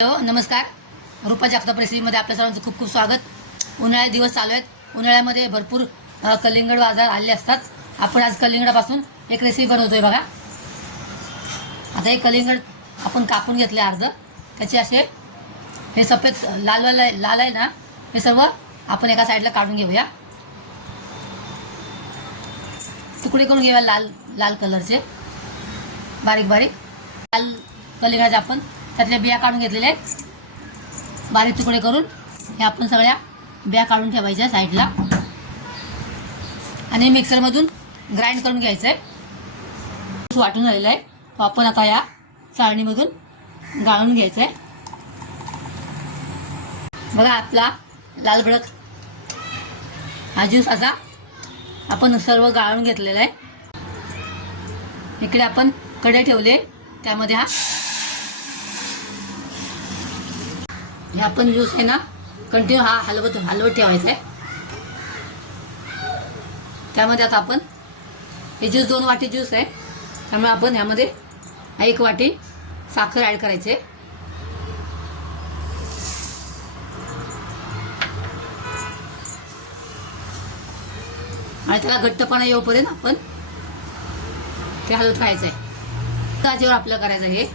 Hello नमस्कार. रुपा जागता परिस्थितीमध्ये आपल्या सर्वांचं खूप खूप स्वागत. उन्हाळ्यात दिवस चालू आहेत. उन्हाळ्यामध्ये भरपूर कलिंगड बाजार आले असतात. आपण आज कलिंगडापासून एक रेसिपी बनवतोय बघा. आता हे कलिंगड आपण कापून घेतले अर्ध. त्याचे असे हे सफेद लाल आहे- लाल आहे ना? हे सर्व आपण एका साईडला काढून घेऊया. तुकडे करून घेऊया लाल लाल कलरचे बारीक बारीक. लाल कलिंगडाचे आपण त्यातल्या बिया काढून घेतलेल्या आहेत. बारीक तुकडे करून हे आपण सगळ्या बिया काढून ठेवायच्या साईडला. आणि मिक्सरमधून ग्राइंड करून घ्यायचं आहे वाटून झालेला आहे. तो आपण आता या चाळणीमधून गाळून घ्यायचं आहे बघा आपला लाल भडक. हा ज्यूस असा आपण सर्व गाळून घेतलेला आहे. इकडे आपण कडे ठेवले. त्यामध्ये हा हे पण ज्यूस आहे ना? कंटिन्यू हा हलवत हलवत ठेवायचा आहे. त्यामध्ये आता आपण हे ज्यूस दोन वाटी ज्यूस आहे. त्यामुळे आपण ह्यामध्ये एक वाटी साखर ॲड करायचे आणि त्याला घट्टपणा येऊपर्यंत आपण ते हलवत राहायचं आहे. ताजेवर आपलं करायचं हे.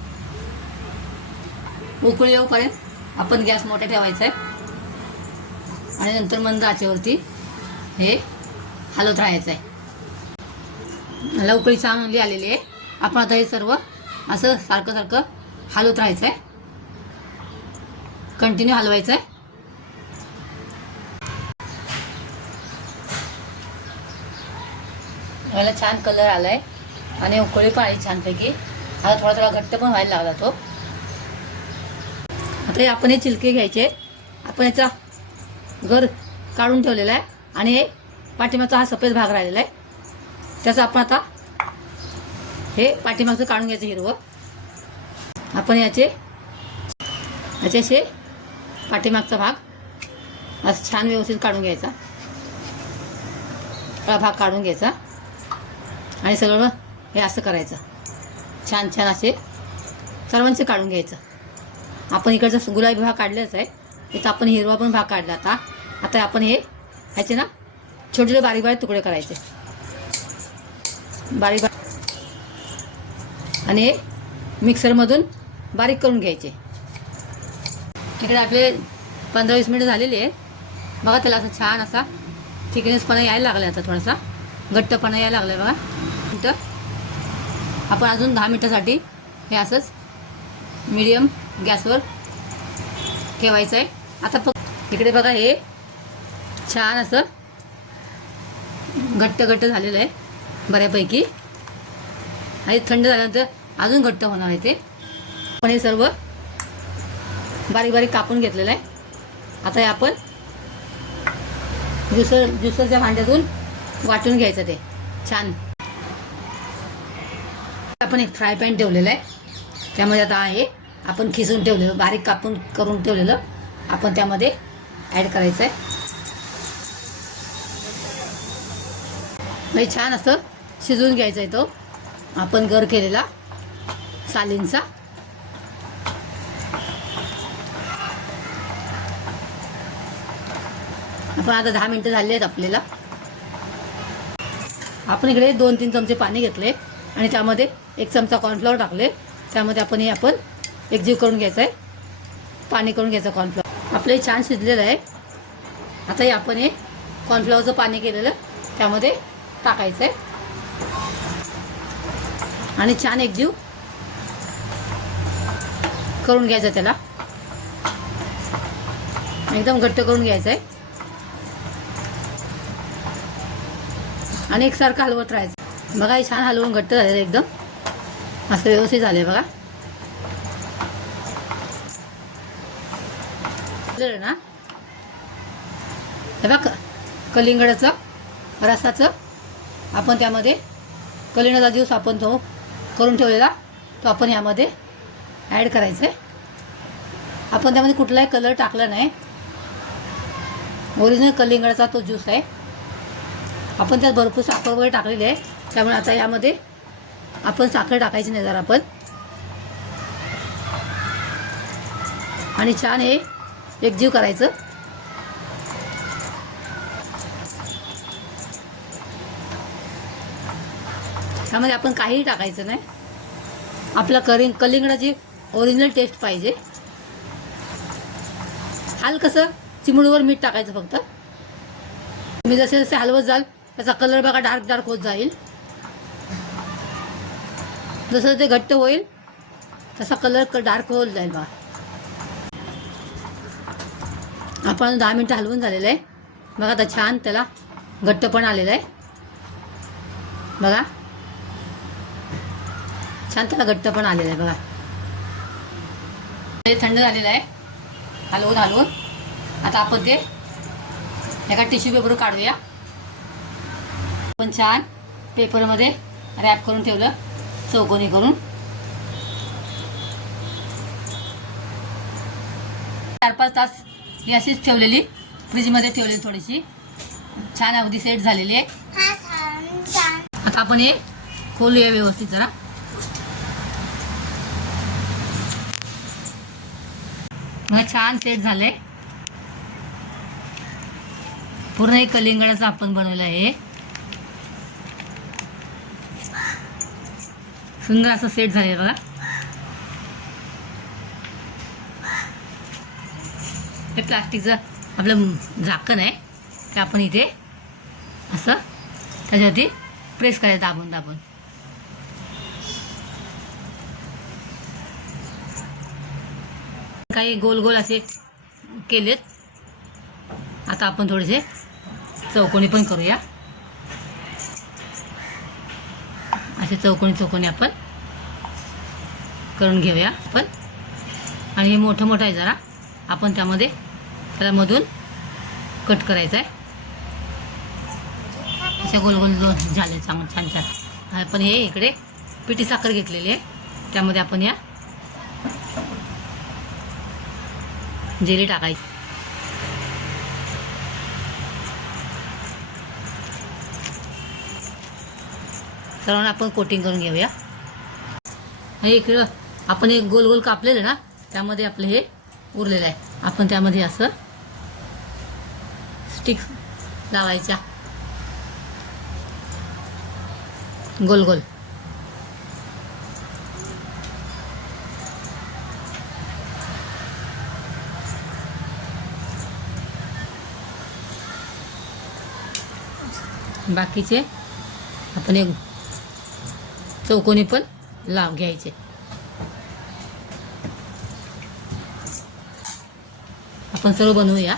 उकळी येऊपर्यंत आपण गॅस मोठा ठेवायचा आहे. आणि नंतर मंद आचेवरती हे हलवत राहायचं आहे. मला उकळी चांगली आलेली आहे. आपण आता हे सर्व असं सारखं सारखं हलवत राहायचं आहे. कंटिन्यू हलवायचं आहे. मला छान कलर आला आहे आणि उकळी पण आली छानपैकी. आता थोडा थोडा घट्ट पण व्हायला लागला तो. हे आपण हे चिलके घ्यायचे. आपण याचा घर काढून ठेवलेला आहे आणि हे पाठीमागचा हा सफेद भाग राहिलेला आहे. त्याचा आपण आता हे पाठीमागचं काढून घ्यायचं हिरवं. आपण याचे याचे असे पाठीमागचा भाग असं छान व्यवस्थित काढून घ्यायचा. हा भाग काढून घ्यायचा. आणि सगळं हे असं करायचं. छान छान असे सर्वांचे काढून घ्यायचं. आपण इकडचा गुलाबी भाग काढलेच आहे. इथं आपण हिरवा पण भाग काढला आता. आता आपण हे ह्याचे ना छोटे छोटे बारीक बारीक तुकडे करायचे. बारीक बारीक. आणि हे मिक्सरमधून बारीक करून घ्यायचे. इकडे आपले पंधरा वीस मिनिटं झालेली आहे. बघा त्याला असं छान असा थिकनेसपणा यायला लागला आता थोडासा. घट्टपणा यायला लागला बघा. मिनटं. आपण अजून दहा मिनटासाठी हे असंच मीडियम गॅसवर ठेवायचं आहे आता फक्त इकडे बघा हे छान असं घट्ट घट्ट झालेलं आहे बऱ्यापैकी. आणि थंड झाल्यानंतर अजून घट्ट होणार आहे ते. पण हे सर्व बारीक बारीक कापून घेतलेलं आहे. आता हे आपण ज्युसर ज्युसरच्या भांड्यातून वाटून घ्यायचं ते. छान. आपण एक फ्राय पॅन ठेवलेलं आहे. त्यामध्ये आता आहे आपण खिसून ठेवलेलं बारीक कापून करून ठेवलेलं आपण त्यामध्ये ॲड करायचं आहे. म्हणजे छान असं शिजवून घ्यायचं आहे तो. आपण गर केलेला सालींचा. आपण आता दहा मिनटं झाली आहेत आपल्याला. आपण इकडे दोन तीन चमचे पाणी घेतले आणि त्यामध्ये एक चमचा कॉर्नफ्लॉवर टाकले. त्यामध्ये आपण हे आपण एकजीव करून घ्यायचं आहे पाणी करून घ्यायचं कॉर्नफ्लॉवर आपलं हे छान शिजलेलं आहे. आता हे आपण हे कॉर्नफ्लॉवरचं पाणी केलेलं त्यामध्ये टाकायचं आहे आणि छान एकजीव करून घ्यायचं त्याला. एकदम घट्ट करून घ्यायचं आहे आणि एकसारखं हलवत राहायचं. बघा हे छान हलवून घट्ट झालेलं आहे एकदम. असं व्यवस्थित झालं आहे बघा. झालं ना? हे बघ कलिंगडाचं रसाचं आपण त्यामध्ये कलिंगडाचा ज्यूस आपण तो करून ठेवलेला तो आपण यामध्ये ॲड करायचा आहे. आपण त्यामध्ये कुठलाही कलर टाकला नाही. ओरिजिनल कलिंगडाचा तो ज्यूस आहे. आपण त्यात भरपूर साखर वगैरे टाकलेली आहे. त्यामुळे आता यामध्ये आपण साखर टाकायची नाही जरा आपण आणि छान हे एकजीव करायचं. त्यामध्ये आपण काहीही टाकायचं नाही. आपल्या करिंग कलिंगडाची ओरिजिनल टेस्ट पाहिजे. हाल कसं? चिमडूवर मीठ टाकायचं फक्त. तुम्ही जसे जसे हलवत जाल त्याचा कलर बघा डार्क डार्क होत जाईल. जसं ते घट्ट होईल तसा कलर डार्क होत जाईल बघा. आपण दहा मिनटं हलवून झालेलं आहे. बघा आता छान त्याला घट्ट पण आलेलं आहे. बघा. छान त्याला घट्ट पण आलेलं आहे बघा. ते थंड झालेलं आहे. हलवून हलवून. आता आपण ते एका टिश्यू पेपर काढूया. पण छान पेपरमध्ये रॅप करून ठेवलं चौकोनी करून. चार पाच तास ही अशीच ठेवलेली. फ्रीजमध्ये ठेवलेली थोडीशी. छान अगदी सेट झालेली आहे. आता आपण हे खोलूया व्यवस्थित जरा. मग छान सेट झालंय. पूर्ण एक कलिंगडाचं आपण बनवलं आहे. सुंदर असं सेट झालंय बघा. हे प्लास्टिकचं आपलं झाकण आहे ते आपण इथे असं त्याच्यावरती प्रेस करायचं दाबून दाबून. काही गोल गोल असे केलेत. आता आपण थोडेसे चौकोनी पण करूया. असे चौकोनी चौकोनी आपण करून घेऊया आपण. आणि हे मोठं मोठं आहे जरा. आपण त्यामध्ये त्याला मधून कट करायचं आहे असे गोल गोल दोन झाले चांगलं छान छान आपण हे इकडे पिठी साखर घेतलेली आहे. त्यामध्ये आपण या जेली टाकायची. सर्वांना आपण कोटिंग करून घेऊया. हे इकडं आपण एक गोल गोल कापलेलं ना त्यामध्ये आपलं हे उरलेलं आहे. आपण त्यामध्ये असं स्टिक लावायच्या. गोल गोल. बाकीचे आपण एक चौकोनी पण लाव घ्यायचे. आपण सर्व बनवूया.